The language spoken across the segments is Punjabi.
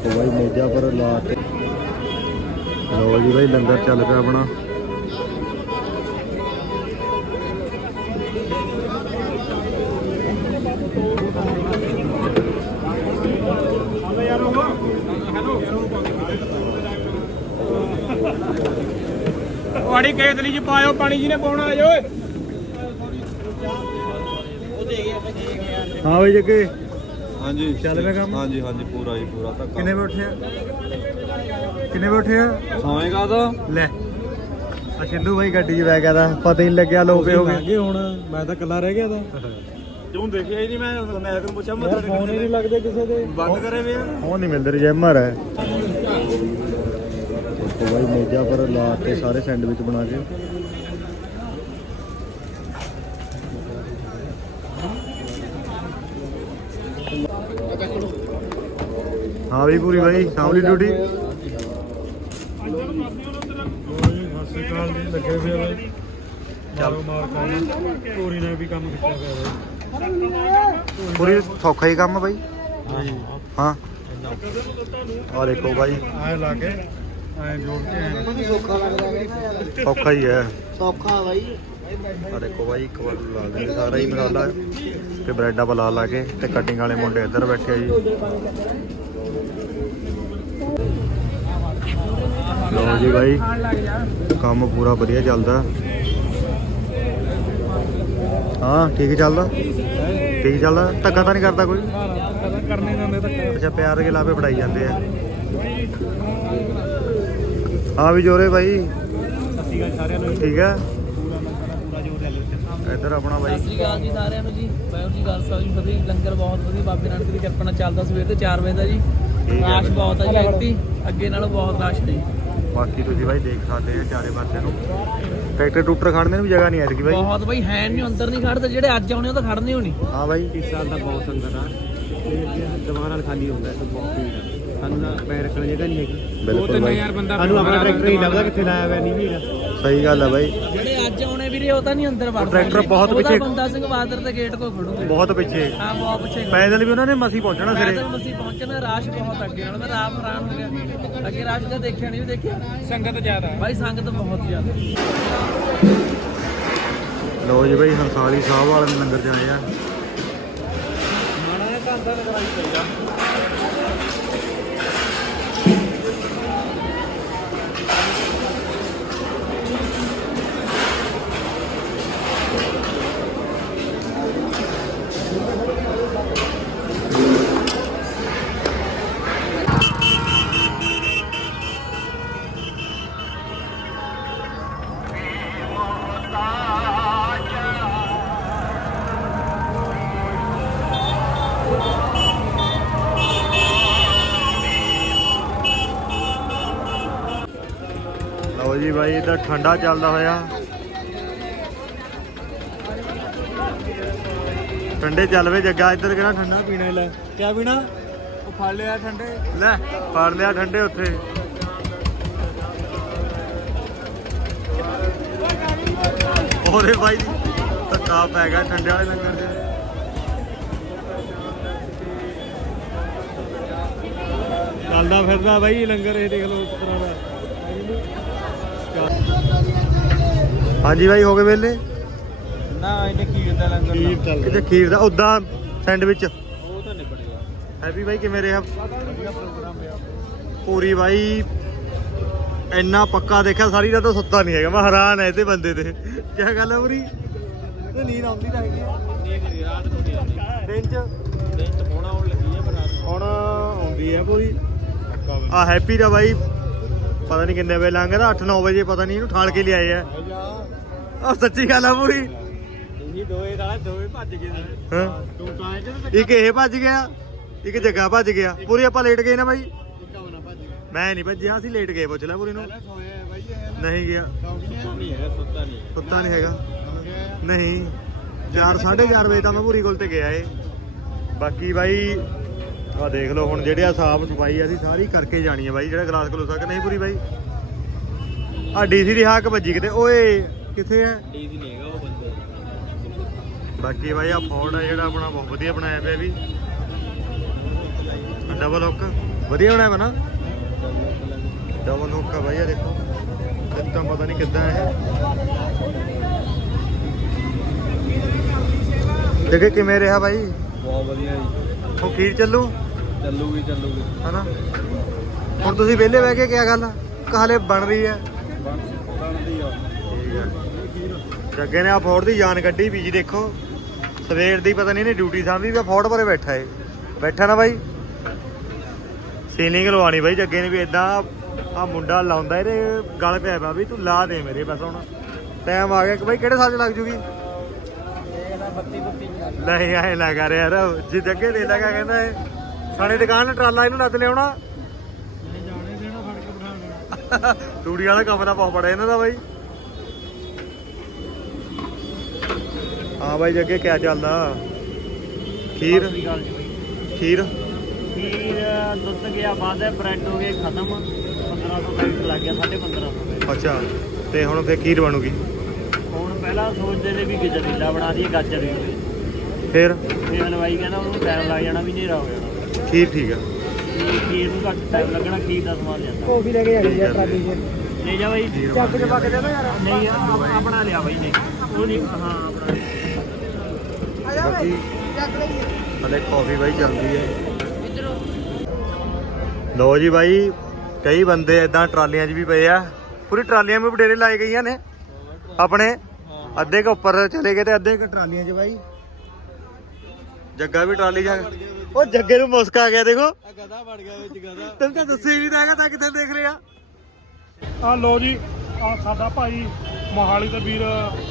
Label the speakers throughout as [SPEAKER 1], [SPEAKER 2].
[SPEAKER 1] देखो भाई मेजा पर ला के लो जी भाई लंगर चल पिया अपना।
[SPEAKER 2] पानी केतली च पायो पानी जी ने पाना आ जाओ।
[SPEAKER 1] हाँ भाई जगे
[SPEAKER 3] हाँ जी
[SPEAKER 1] चल पे काम।
[SPEAKER 3] हाँ जी पूरा ही पूरा तक
[SPEAKER 1] किन्ने बैठे किन्ने बैठे
[SPEAKER 3] सोएगा तो
[SPEAKER 1] ले सिद्धू भाई गड्डी च बैग था पता ही नहीं लग्या लोग हो गए
[SPEAKER 2] ਹੁਣ ਮੈਂ ਤਾਂ ਇਕੱਲਾ ਰਹਿ ਗਿਆ ਤਾਂ
[SPEAKER 3] ਤੂੰ ਦੇਖਿਆ ਹੀ ਨਹੀਂ ਮੈਂ ਤੈਨੂੰ ਪੁੱਛਿਆ
[SPEAKER 2] ਯਾਰ ਫੋਨ ਹੀ ਨਹੀਂ ਲੱਗਦੇ ਕਿਸੇ ਦੇ।
[SPEAKER 3] ਬੰਦ ਕਰੇ ਵੇ
[SPEAKER 1] ਉਹ ਨਹੀਂ ਮਿਲਦੇ ਜੈਮਰ ਹੈ। ਦੇਖੋ ਭਾਈ ਮੇਜਾ ਪਰ ਲਾ ਕੇ ਸਾਰੇ ਸੈਂਡਵਿਚ ਬਣਾ ਕੇ हाँ भी पूरी भाई शाम की ड्यूटी
[SPEAKER 2] ਲੱਗੇ ਹੋਏ ਬਾਈ ਚੱਲ ਮਾਰ ਖਾਣਾ ਪੂਰੀ ਨੇ ਵੀ ਕੰਮ ਕੀਤਾ ਹੋਇਆ ਬਾਈ।
[SPEAKER 1] पूरी सौखा ही काम है भाई।
[SPEAKER 2] ਹਾਂਜੀ
[SPEAKER 1] हाँ और देखो भाई
[SPEAKER 2] ਆਏ ਲਾ ਕੇ ਆਏ ਜੋੜ ਕੇ
[SPEAKER 1] सौखा ही है
[SPEAKER 4] सौखा भाई।
[SPEAKER 1] और देखो भाई एक बार ला देंगे सारा ही मसाला ते ब्रेड आप ला ला के ते कटिंग वाले मुंडे इधर बैठे जी। लो जी भाई काम पूरा बढ़िया चलता। हाँ ठीक ही चलता ठीक चलता धक्का तो नहीं करता कोई।
[SPEAKER 2] ਕਰਨੇ ਜਾਂਦੇ ਤਾਂ
[SPEAKER 1] अच्छा प्यार के लाभे बढ़ाई जाते हैं। हाँ भी जोरे भाई ठीक है इधर अपना भाई।
[SPEAKER 4] ਸਤਿ ਸ਼੍ਰੀ ਅਕਾਲ ਜੀ ਸਾਰਿਆਂ ਨੂੰ ਜੀ। ਵਾਹਿਗੁਰੂ ਜੀ ਖਾਲਸਾ ਜੀ ਫਤਿਹ। ਲੰਗਰ ਬਹੁਤ ਵਧੀਆ ਬਾਬੇ ਨਾਨਕ ਦੀ ਕਿਰਪਾ ਨਾਲ ਚੱਲਦਾ ਸਵੇਰ ਦੇ 4 ਵਜੇ ਦਾ ਜੀ। ਰਾਸ਼ ਬਹੁਤ ਆ ਜੀ ਇੱਥੇ ਅੱਗੇ ਨਾਲੋਂ ਬਹੁਤ ਰਾਸ਼ ਨੇ।
[SPEAKER 1] ਬਾਕੀ ਤੁਸੀਂ ਭਾਈ ਦੇਖ ਸਕਦੇ ਆ ਚਾਰੇ ਪਾਸੇ ਨੂੰ ਟਰੈਕਟਰ ਟੂਟਰ ਖੜਨੇ ਨੂੰ ਵੀ ਜਗ੍ਹਾ ਨਹੀਂ ਐਤਕੀ ਭਾਈ।
[SPEAKER 4] ਬਹੁਤ ਬਈ ਹੈ ਨਹੀਂ ਅੰਦਰ ਨਹੀਂ ਖੜਦੇ ਜਿਹੜੇ ਅੱਜ ਆਉਣੇ ਉਹ ਤਾਂ ਖੜਨੇ ਹੋਣੀ।
[SPEAKER 1] ਹਾਂ ਭਾਈ
[SPEAKER 2] ਇਸ ਸਾਲ ਦਾ ਬਹੁਤ ਅੰਦਰ ਆ ਦਵਾਰ ਨਾਲ ਖਾਲੀ ਹੁੰਦਾ ਹੈ ਬਹੁਤ ਭੀੜ ਆ। ਸਾਨੂੰ ਤਾਂ ਪੈਰ ਰੱਖਣ ਜਗ੍ਹਾ ਨਹੀਂ ਹੈਗੀ।
[SPEAKER 1] ਬਿਲਕੁਲ ਭਾਈ
[SPEAKER 2] ਬੰਦਾ ਸਾਨੂੰ ਆਪਣਾ ਟਰੈਕਟਰ ਹੀ ਲੱਭਦਾ ਕਿੱਥੇ ਲਾਇਆ ਹੋਇਆ ਨਹੀਂ ਵੀਰ।
[SPEAKER 1] ਸਹੀ ਗੱਲ ਹੈ ਭਾਈ।
[SPEAKER 4] ਜਿਹੜੇ ਅੱਜ ਆਉਣੇ ਵੀਰੇ ਉਹ ਤਾਂ ਨਹੀਂ ਅੰਦਰ ਵੜਦੇ।
[SPEAKER 1] ਟਰੈਕਟਰ ਬਹੁਤ
[SPEAKER 4] ਉਹਦਾ
[SPEAKER 1] ਪਿੱਛੇ
[SPEAKER 4] ਬੰਦਾ ਸਿੰਘ ਬਹਾਦਰ ਦੇ ਗੇਟ ਕੋਲ ਖੜੂਗੇ।
[SPEAKER 1] ਬਹੁਤ ਪਿੱਛੇ
[SPEAKER 4] ਹਾਂ ਬਹੁਤ ਪਿੱਛੇ
[SPEAKER 1] ਪੈਦਲ ਵੀ ਉਹਨਾਂ ਨੇ ਮਸੀ ਪਹੁੰਚਣਾ ਸਿਰੇ।
[SPEAKER 4] ਪੈਦਲ ਮਸੀਂ ਪਹੁੰਚਣਾ ਰਾਸ਼ ਬਹੁਤ ਅੱਗੇ ਨਾਲ। ਮੈਂ ਆਪ ਹੈਰਾਨ ਹੋ ਗਿਆ ਅੱਗੇ ਰਾਸ਼ ਦਾ ਦੇਖਿਆ ਨਹੀਂ ਦੇਖਿਆ
[SPEAKER 2] ਸੰਗਤ ਜ਼ਿਆਦਾ
[SPEAKER 4] ਭਾਈ ਸੰਗਤ ਬਹੁਤ ਜ਼ਿਆਦਾ।
[SPEAKER 1] ਲੋ ਜੀ ਭਾਈ ਹੰਸਾਲੀ ਸਾਹਿਬ ਵਾਲੇ ਲੰਗਰ ਚ ਆਏ ਆ।
[SPEAKER 2] ਮਾਣਾ ਇਹ ਘੰਟਾ ਲਗਾਈ ਪਈਆ।
[SPEAKER 1] ਲਓ ਜੀ ਭਾਈ ਇੱਧਰ ਠੰਡਾ ਚੱਲਦਾ ਹੋਇਆ। ਠੰਡੇ ਚੱਲ ਵੇ ਜੱਗਾ ਇੱਧਰ ਕਿਹੜਾ ਠੰਡਾ ਪੀਣਾ ਲੈ ਕਿਆ ਪੀਣਾ
[SPEAKER 2] ਉਹ ਫੜ ਲਿਆ ਠੰਡੇ
[SPEAKER 1] ਲੈ ਫੜ ਲਿਆ ਠੰਡੇ ਉੱਥੇ। ਉਹਦੇ ਭਾਈ ਧੱਕਾ ਪੈ ਗਿਆ ਠੰਡੇ ਵਾਲੇ ਲੰਗਰ 'ਚ।
[SPEAKER 2] ਚੱਲਦਾ ਫਿਰਦਾ ਬਾਈ ਲੰਗਰ ਇਹ ਦੇਖ ਲਓ ਇਸ ਤਰ੍ਹਾਂ ਦਾ।
[SPEAKER 1] ਹਾਂਜੀ ਭਾਈ ਹੋ ਗਏ ਵੇਲੇ
[SPEAKER 2] ਨਾ ਇਹਨੇ ਖੀਰ ਦਾ ਲੰਗਰ ਖੀਰ ਚੱਲ
[SPEAKER 1] ਕਿਤੇ ਖੀਰ ਦਾ ਉਦਾਂ ਸੈਂਡਵਿਚ
[SPEAKER 2] ਉਹ ਤਾਂ ਨਿਬੜ ਗਿਆ।
[SPEAKER 1] ਹੈਪੀ ਭਾਈ ਕਿਵੇਂ ਰਿਹਾ
[SPEAKER 2] ਵਧੀਆ ਪ੍ਰੋਗਰਾਮ ਰਿਹਾ।
[SPEAKER 1] ਪੂਰੀ ਭਾਈ ਇੰਨਾ ਪੱਕਾ ਦੇਖਿਆ ਸਾਰੀ ਦਾ ਤਾਂ ਸੁੱਤਾ ਨਹੀਂ ਹੈਗਾ। ਮੈਂ ਹੈਰਾਨ ਐ ਇਹਦੇ ਬੰਦੇ ਤੇ ਕੀ ਗੱਲ ਹੈ ਪੂਰੀ ਤੇ ਨੀਂਦ ਆਉਂਦੀ ਤਾਂ ਹੈਗੀ ਆ
[SPEAKER 2] ਨਹੀਂ ਰਾਤ ਨੂੰ ਨਹੀਂ ਆਉਂਦੀ।
[SPEAKER 1] ਦਿਨ ਚ
[SPEAKER 2] ਦਿਨ ਚ ਹੋਣਾ ਆਉਣ ਲੱਗੀ ਆ ਪਰ ਰਾਤ ਨੂੰ
[SPEAKER 1] ਹੁਣ ਆਉਂਦੀ ਹੈ ਪੂਰੀ। ਆ ਹੈਪੀ ਦਾ ਬਾਈ ਪਤਾ ਨਹੀਂ ਕਿੰਨੇ ਵਜੇ ਲੰਘਦਾ 8-9 ਵਜੇ ਪਤਾ ਨਹੀਂ ਇਹਨੂੰ ਠਾਲ ਕੇ ਲਿਆਏ ਆ। ਆ ਸੱਚੀ ਗੱਲ ਆ ਪੂਰੀ।
[SPEAKER 2] ਤੁਸੀਂ ਦੋਵੇਂ ਭੱਜ ਗਏ
[SPEAKER 1] ਹਾਂ
[SPEAKER 2] ਤੂੰ ਤਾਂ ਇਹ
[SPEAKER 1] ਇੱਕ ਇਹ ਭੱਜ ਗਿਆ ਇੱਕ ਜੱਗਾ ਭੱਜ ਗਿਆ। ਪੂਰੀ ਆਪਾਂ ਲੇਟ ਗਏ ਨਾ ਬਾਈ।
[SPEAKER 2] ਕਿਉਂ ਨਾ ਭੱਜ ਗਏ।
[SPEAKER 1] ਮੈਂ ਨਹੀਂ ਭੱਜਿਆ ਅਸੀਂ ਲੇਟ ਗਏ ਪੁੱਛ ਲੈ ਪੂਰੀ ਨੂੰ।
[SPEAKER 2] ਸੋਇਆ ਬਾਈ ਇਹ
[SPEAKER 1] ਨਹੀਂ ਗਿਆ
[SPEAKER 2] ਨਹੀਂ ਹੈ ਸੁੱਤਾ ਨਹੀਂ।
[SPEAKER 1] ਸੁੱਤਾ ਨਹੀਂ ਹੈਗਾ ਨਹੀਂ 4-4:30 ਵਜੇ ਤਾਂ ਮੈਂ ਪੂਰੀ ਕੋਲ ਤੇ ਗਿਆ ਏ। ਬਾਕੀ ਬਾਈ ਆ ਦੇਖ ਲਓ ਹੁਣ ਜਿਹੜੇ ਆ ਸਾਫ ਸਫਾਈ ਅਸੀਂ ਸਾਰੀ ਕਰਕੇ ਜਾਣੀ ਹੈ ਬਾਈ। ਜਿਹੜਾ ਗਲਾਸ ਗਲੂਸਾ ਕਿ ਨਹੀਂ ਪੂਰੀ ਬਾਈ। ਆ ਡੀਸੀ ਦੀ ਹਾਕ ਵੱਜੀ ਕਿਤੇ ਓਏ ਕਿੱਥੇ ਹੈ
[SPEAKER 2] ਡੀਜ਼ੀ ਨਹੀਂ ਹੈਗਾ ਉਹ ਬੰਦੇ।
[SPEAKER 1] ਬਾਕੀ ਬਾਈ ਆ ਫੋਰਡ ਆ ਜਿਹੜਾ ਆਪਣਾ ਬਹੁਤ ਵਧੀਆ ਬਣਾਇਆ ਪਿਆ ਵੀ ਡਬਲ ਹੁੱਕ ਵਧੀਆ ਬਣਾਇਆ ਵਾ ਨਾ ਡਬਲ ਹੁੱਕ ਆ ਬਾਈ ਆ ਦੇਖੋ ਤਾਂ ਪਤਾ ਨਹੀਂ ਕਿੱਦਾਂ ਇਹ ਦੇਖੇ ਕਿਵੇਂ ਰਿਹਾ ਬਾਈ
[SPEAKER 3] ਬਹੁਤ ਵਧੀਆ ਜੀ
[SPEAKER 1] ਉਹ ਖੀਰ ਚੱਲੂ
[SPEAKER 3] ਚੱਲੂਗੀ
[SPEAKER 1] ਹਨਾ ਹੁਣ ਤੁਸੀਂ ਵਿਹਲੇ ਬਹਿ ਕੇ ਕਿਆ ਗੱਲ ਹਾਲੇ ਬਣ ਰਹੀ ਹੈ
[SPEAKER 3] ਬਣਦੀ ਆ
[SPEAKER 1] ਠੀਕ ਹੈ ਜੱਗੇ ਨੇ ਆ ਫੋਰਡ ਦੀ ਜਾਨ ਕੱਢੀ ਵੀ ਜੀ ਦੇਖੋ ਸਵੇਰ ਦੀ ਪਤਾ ਨਹੀਂ ਇਹਨੇ ਡਿਊਟੀ ਸਾਂਭੀ ਵੀ ਫੋਰਡ ਪਰੇ ਬੈਠਾ ਏ ਬੈਠਾ ਨਾ ਬਾਈ ਸੀਲਿੰਗ ਲਵਾਣੀ ਬਾਈ ਜੱਗੇ ਨੇ ਵੀ ਇਦਾਂ ਆ ਮੁੰਡਾ ਲਾਉਂਦਾ ਇਹਦੇ ਗਲ ਪਿਆ ਪਿਆ ਵੀ ਤੂੰ ਲਾ ਦੇ ਮੇਰੇ ਬਸ ਹੁਣ ਟਾਈਮ ਆ ਗਿਆ ਕਿ ਬਾਈ ਕਿਹੜੇ ਸਾਲ ਚ ਲੱਗ ਜੂਗੀ ਨਹੀਂ ਆਏ ਨਾ ਕਰ ਯਾਰ ਜੇ ਜੱਗੇ ਦੇ ਲਗਾ ਕਹਿੰਦਾ ਇਹ ਸਾਡੀ ਦੁਕਾਨ ਟਰਾਲਾ ਇਹਨੂੰ ਲੱਦ ਲਿਆਉਣਾ
[SPEAKER 2] ਜਾਣੇ ਦੇਣਾ ਫੜ ਕੇ ਬਿਠਾਉਣਾ
[SPEAKER 1] ਤੂੜੀ ਵਾਲਾ ਕੰਮ ਦਾ ਬਹੁਤ ਬੜਾ ਇਹਨਾਂ ਦਾ ਬਾਈ ਹਾਂ ਬਾਈ ਜੱਗੇ ਕਿਆ ਚੱਲਦਾ ਖੀਰ ਖੀਰ
[SPEAKER 4] ਦੁੱਧ ਗਿਆ ਬਾਅਦ ਬ੍ਰੈਡ ਹੋ ਗਏ ਖਤਮ 1500 ਪੈਕਟ ਲੱਗ ਗਿਆ 1550
[SPEAKER 1] ਅੱਛਾ ਤੇ ਹੁਣ ਫੇਰ ਖੀਰ ਬਣੂਗੀ
[SPEAKER 4] ਹੁਣ ਪਹਿਲਾਂ ਸੋਚਦੇ ਨੇ ਵੀ ਗਜਰੇਲਾ ਬਣਾ ਦਈਏ ਗਾਜਰ ਵੀ ਹੋਵੇ
[SPEAKER 1] ਫਿਰ
[SPEAKER 4] ਹਲਵਾਈ ਕਹਿੰਦਾ ਉਹਨੂੰ ਟਾਈਮ ਲੱਗ ਜਾਣਾ ਵੀ ਹਨੇਰਾ ਹੋ ਜਾਣਾ
[SPEAKER 1] ਖੀਰ ਠੀਕ ਆ
[SPEAKER 4] ਖੀਰ ਨੂੰ ਘੱਟ ਟਾਈਮ ਲੱਗਣਾ ਖੀਰ ਦਾ ਸਮਾਨ ਲਿਆਂਦਾ
[SPEAKER 2] ਕੌਫੀ ਲੈ ਕੇ ਜਾਣੀ ਯਾਰ ਟਰਾਲੀ 'ਚ
[SPEAKER 4] ਲੈ ਜਾ ਬਾਈ
[SPEAKER 2] ਚੱਕ ਕੇ ਪਾ ਕੇ ਦੇ ਦੋ ਯਾਰ
[SPEAKER 4] ਨਹੀਂ ਆਪਣਾ ਲਿਆ ਬਾਈ ਨੇ ਉਹ ਨਹੀਂ ਹਾਂ ਆਪਣਾ
[SPEAKER 1] ਬਾਕੀ ਹਲੇ ਕਾਫੀ ਬਾਈ ਚੱਲਦੀ ਹੈ ਲੋ ਜੀ ਬਾਈ ਕਈ ਬੰਦੇ ਇਦਾਂ ਟਰਾਲੀਆਂ 'ਚ ਵੀ ਪਏ ਆ ਪੂਰੀ ਟਰਾਲੀਆਂ ਵੀ ਬਡੇਰੇ ਲਾਏ ਗਈਆਂ ਨੇ ਆਪਣੇ ਅੱਧੇ ਕੁ ਉੱਪਰ ਚਲੇ ਗਏ ਤੇ ਅੱਧੇ ਕੁ ਟਰਾਲੀਆਂ 'ਚ ਬਾਈ ਜੱਗਾ ਵੀ ਟਰਾਲੀ ਜਾ ਉਹ ਜੱਗੇ ਨੂੰ ਮੁਸਕ ਆ ਗਿਆ ਦੇਖੋ
[SPEAKER 3] ਗਦਾ ਵੜ ਗਿਆ ਵਿੱਚ ਗਦਾ
[SPEAKER 1] ਤੈਨੂੰ ਤਾਂ ਦੱਸਿਆ ਨਹੀਂ ਤਾਂ ਤਾਂ ਕਿੱਥੇ ਦੇਖ ਰਿਹਾ
[SPEAKER 2] ਆ ਲੋ ਜੀ ਆ ਸਾਡਾ ਭਾਈ ਮੋਹਾਲੀ ਦਾ ਵੀਰ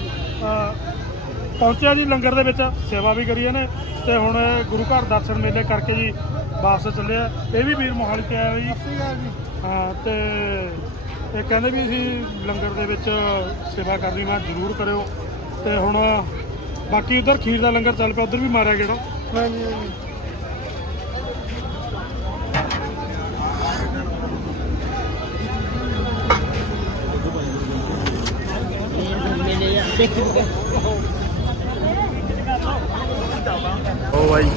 [SPEAKER 2] ਪਹੁੰਚਿਆ ਜੀ ਲੰਗਰ ਦੇ ਵਿੱਚ ਸੇਵਾ ਵੀ ਕਰੀ ਨੇ ਤੇ ਹੁਣ ਗੁਰੂ ਘਰ ਦਰਸ਼ਨ ਮੇਲੇ ਕਰਕੇ ਜੀ ਵਾਪਸ ਚੱਲਿਆ ਇਹ ਵੀ ਵੀਰ ਮੋਹਾਲੀ ਤੇ ਆਇਆ ਜੀ ਹਾਂ ਤੇ ਇਹ ਕਹਿੰਦੇ ਵੀ ਅਸੀਂ ਲੰਗਰ ਦੇ ਵਿੱਚ ਸੇਵਾ ਕਰਨੀ ਮੈਂ ਜ਼ਰੂਰ ਕਰਿਓ ਤੇ ਹੁਣ ਬਾਕੀ ਉਧਰ ਖੀਰ ਦਾ ਲੰਗਰ ਚੱਲ ਪਿਆ ਉਧਰ ਵੀ ਮਾਰਿਆ ਗੇੜਾ ਹਾਂਜੀ ਹਾਂਜੀ
[SPEAKER 1] ਓ ਬਾਈ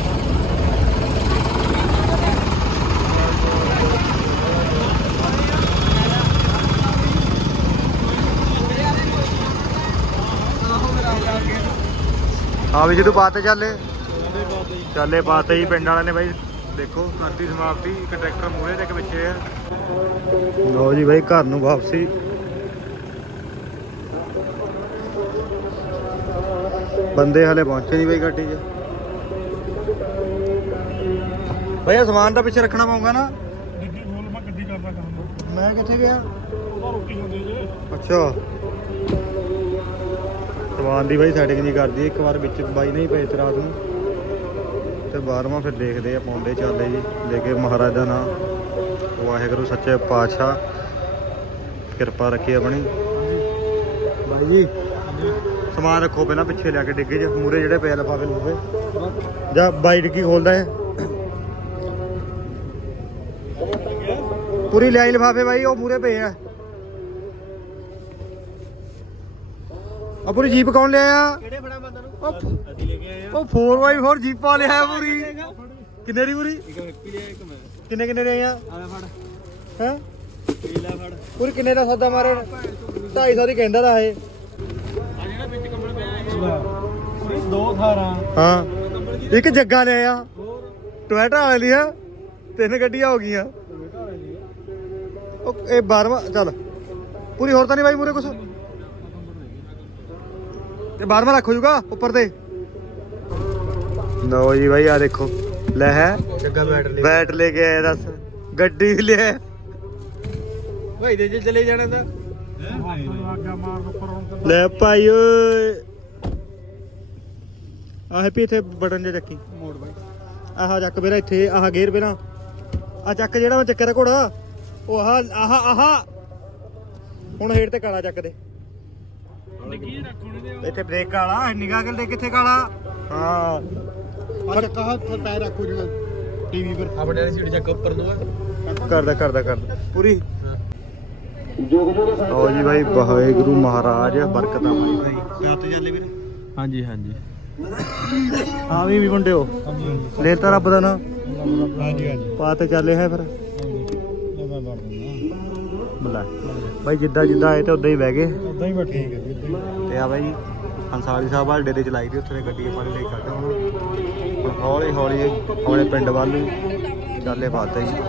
[SPEAKER 1] ਹਾਂ ਵੀ ਜਦੋਂ ਬਾਤ ਚੱਲੇ ਬਾਤ ਹੀ ਪਿੰਡ ਵਾਲਿਆਂ ਨੇ ਬਾਈ ਦੇਖੋ ਕਰਤੀ ਸਮਾਪਤੀ ਇੱਕ ਟਰੈਕਟਰ ਮੂਹਰੇ ਤੇ ਇੱਕ ਪਿੱਛੇ ਆ ਲੋ ਜੀ ਬਾਈ ਘਰ ਨੂੰ ਵਾਪਸੀ ਬੰਦੇ ਹਲੇ ਪਹੁੰਚੇ ਨਹੀਂ ਬਾਈ ਗੱਡੀ 'ਚ ਭਈਆ ਸਮਾਨ ਤਾਂ ਪਿੱਛੇ ਰੱਖਣਾ ਪਊਗਾ ਨਾ
[SPEAKER 2] ਗੱਡੀ ਖੋਲ ਮੈਂ ਗੱਡੀ ਕਰਦਾ ਕੰਮ
[SPEAKER 1] ਮੈਂ ਕਿੱਥੇ ਗਿਆ
[SPEAKER 2] ਉਹਦਾ ਰੋਟੀ ਹੁੰਦੀ ਜੇ
[SPEAKER 1] ਅੱਛਾ ਸਮਾਨ ਦੀ ਬਾਈ ਸੈਟਿੰਗ ਨਹੀਂ ਕਰਦੀ ਇੱਕ ਵਾਰ ਵਿੱਚ ਬਾਈ ਨਹੀਂ ਪਏ ਤੇ ਰਾਤ ਨੂੰ ਤੇ 12ਵਾਂ ਫਿਰ ਦੇਖਦੇ ਆ ਪਾਉਂਦੇ ਚੱਲਦੇ ਜੀ ਲੈ ਕੇ ਮਹਾਰਾਜ ਦਾ ਨਾਮ ਵਾਹਿਗੁਰੂ ਸੱਚੇ ਪਾਤਸ਼ਾਹ ਕਿਰਪਾ ਰੱਖੀ ਆਪਣੀ ਬਾਈ ਜੀ ਸਮਾਨ ਰੱਖੋ ਪਹਿਲਾਂ ਪਿੱਛੇ ਲਿਆ ਕੇ ਡਿੱਗੇ ਜੇ ਮੂਰੇ ਜਿਹੜੇ ਪਏ ਲਫਾਫੇ ਲੂਫੇ ਜਾਂ ਬਾਈ ਡਿੱਗੀ ਖੋਲਦਾ ਹੈ ਪੂਰੀ ਲਿਆਈ ਲਫਾਫੇ ਬਾਈ ਉਹ ਮੂਰੇ ਪਏ ਆ ਆ ਪੂਰੀ ਜੀਪ ਕੌਣ ਲਿਆਇਆ
[SPEAKER 4] ਕਿਹੜੇ ਫੜਾ ਬੰਦਾ ਨੂੰ
[SPEAKER 1] ਉਹ
[SPEAKER 4] ਅਸੀਂ ਲੈ ਕੇ ਆਏ
[SPEAKER 1] ਉਹ 4x4 ਜੀਪਾਂ ਲਿਆ ਪੂਰੀ ਕਿੰਨੇ ਦੀ ਪੂਰੀ
[SPEAKER 3] ਇੱਕ ਹੈਪੀ ਲਿਆ ਇੱਕ ਮੈਂ
[SPEAKER 1] ਕਿੰਨੇ ਦੇ ਆਇਆ
[SPEAKER 3] ਆ ਫੜ
[SPEAKER 1] ਹੈ
[SPEAKER 3] ਪੀਲਾ ਫੜ
[SPEAKER 1] ਪੂਰੀ ਕਿੰਨੇ ਦਾ ਸੌਦਾ ਮਾਰੇ 250 ਦੀ ਕਹਿੰਦਾ ਦਾ ਇਹ
[SPEAKER 4] ਆ ਜਿਹੜਾ ਵਿੱਚ ਕੰਬਲ ਪਿਆ ਹੈ
[SPEAKER 3] ਪੂਰੀ 2 18
[SPEAKER 1] ਹਾਂ ਇੱਕ ਜੱਗਾ ਲਿਆ ਟੋਇਟਾ ਵਾਲੇ ਦੀ ਆ 3 ਗੱਡੀਆਂ ਹੋ ਗਈਆਂ ਉਹ ਇਹ 12ਵਾਂ ਚੱਲ ਪੂਰੀ ਹੋਰ ਤਾਂ ਨਹੀਂ ਬਾਈ ਮੂਰੇ ਕੁਛ ਤੇ 12ਵਾਂ ਰੱਖ ਹੋ ਜੂਗਾ ਉੱਪਰ ਤੇ ਲਓ ਜੀ ਬਾਈ ਆ ਦੇਖੋ ਲੈ ਹੈ
[SPEAKER 3] ਜੱਗਾ
[SPEAKER 1] ਬੈਟ ਲੈ ਕੇ ਆਇਆ ਦੱਸ ਗੱਡੀ ਵੀ ਲਿਆ
[SPEAKER 3] ਭਾਈ ਦੇ ਜੇ ਚਲੇ ਜਾਣਾ ਤਾਂ
[SPEAKER 2] ਆਗਾ ਮਾਰ ਉੱਪਰ ਹੁਣ
[SPEAKER 1] ਲੈ ਭਾਈ ਓਏ ਆ ਹੈਪੀ ਇੱਥੇ ਬਟਨ ਜੇ ਚੱਕੀ
[SPEAKER 3] ਮੋੜ ਬਾਈ
[SPEAKER 1] ਆਹ ਚੱਕ ਮੇਰਾ ਇੱਥੇ ਆਹ ਗੇਅਰ ਮੇਰਾ ਆ ਚੱਕ ਜਿਹੜਾ ਮੈਂ ਚੱਕਿਆ ਘੋੜਾ ਉਹ ਆਹ ਹੁਣ ਹੇਠ ਤੇ ਕਾਲਾ ਚੱਕ ਦੇ
[SPEAKER 2] ਨਿੱਕੀ ਰੱਖਣੇ ਦੇ
[SPEAKER 1] ਇੱਥੇ ਬ੍ਰੇਕ ਵਾਲਾ ਨਿਗਾਹ ਕਰ ਦੇ ਕਿੱਥੇ ਕਾਲਾ ਹਾਂ
[SPEAKER 3] ਪਰ ਕਹਾ ਪੈਰ ਰੱਖੋ ਜਿਹੜਾ ਟੀਵੀ ਪਰ ਆਪਣੇ ਵਾਲੀ ਸੀਟ ਚੱਕ ਉੱਪਰ ਨੂੰ
[SPEAKER 1] ਕਰਦਾ ਪੂਰੀ ਲਓ ਜੀ ਬਾਈ ਵਾਹਿਗੁਰੂ ਮਹਾਰਾਜ ਬਰਕਤਾਂ ਪਾਈ ਭਾਈ ਰਾਤ ਚੱਲੇ ਵੀਰ
[SPEAKER 3] ਹਾਂਜੀ ਹਾਂਜੀ
[SPEAKER 1] ਹਾਂ ਵੀ ਮੁੰਡਿਓ ਲੈ ਤਾਂ ਰੱਬ ਦਾ ਨਾ
[SPEAKER 3] ਹਾਂਜੀ ਹਾਂਜੀ
[SPEAKER 1] ਪਾ ਤੇ ਚੱਲੇ ਹੈ ਫਿਰ
[SPEAKER 3] ਮੈਂ ਵੜ ਦੂੰਗਾ
[SPEAKER 1] ਬੁਲਾ ਬਾਈ ਜਿੱਦਾਂ ਜਿੱਦਾਂ ਆਏ ਤੇ ਉਦਾਂ ਹੀ ਬਹਿ ਗਏ
[SPEAKER 3] ਉਦਾਂ ਹੀ ਬੈਠੇ ਠੀਕ ਹੈ ਜੀ ਉਦਾਂ ਹੀ
[SPEAKER 1] ਤੇ ਆ ਬਾਈ ਹੰਸਾਲੀ ਸਾਹਿਬ ਵਾਲੇ ਡੇਰੇ ਚ ਲਾਈ ਦੀ ਉੱਥੇ ਗੱਡੀ ਆਪਾਂ ਨੇ ਲੈ ਕੱਢ ਹੁਣ ਹੌਲੀ ਹੌਲੀ ਆਪਣੇ ਪਿੰਡ ਵੱਲ ਨੂੰ ਚਾਲੇ ਪਾਤੇ ਜੀ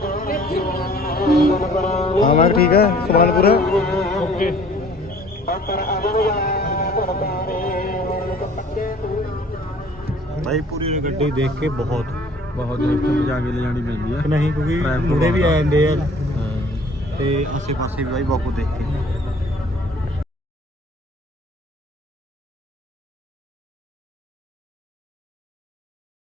[SPEAKER 1] ਹਾਂ ਮੈਂ ਠੀਕ ਹੈ ਸਮਾਨ ਪੂਰਾ
[SPEAKER 2] ਓਕੇ
[SPEAKER 1] ਭਾਈ ਪੂਰੀ ਗੱਡੀ ਦੇਖ ਕੇ ਬਹੁਤ
[SPEAKER 3] ਦੇਖ ਕੇ ਜਾ ਕੇ ਲੈ ਜਾਣੀ ਪੈਂਦੀ ਆ
[SPEAKER 1] ਨਹੀਂ ਕਿਉਂਕਿ ਮੁੰਡੇ ਵੀ ਆ ਜਾਂਦੇ ਆ ਤੇ ਆਸੇ ਪਾਸੇ ਵੀ ਬਾਈ ਬਾਕੂ ਦੇਖ ਕੇ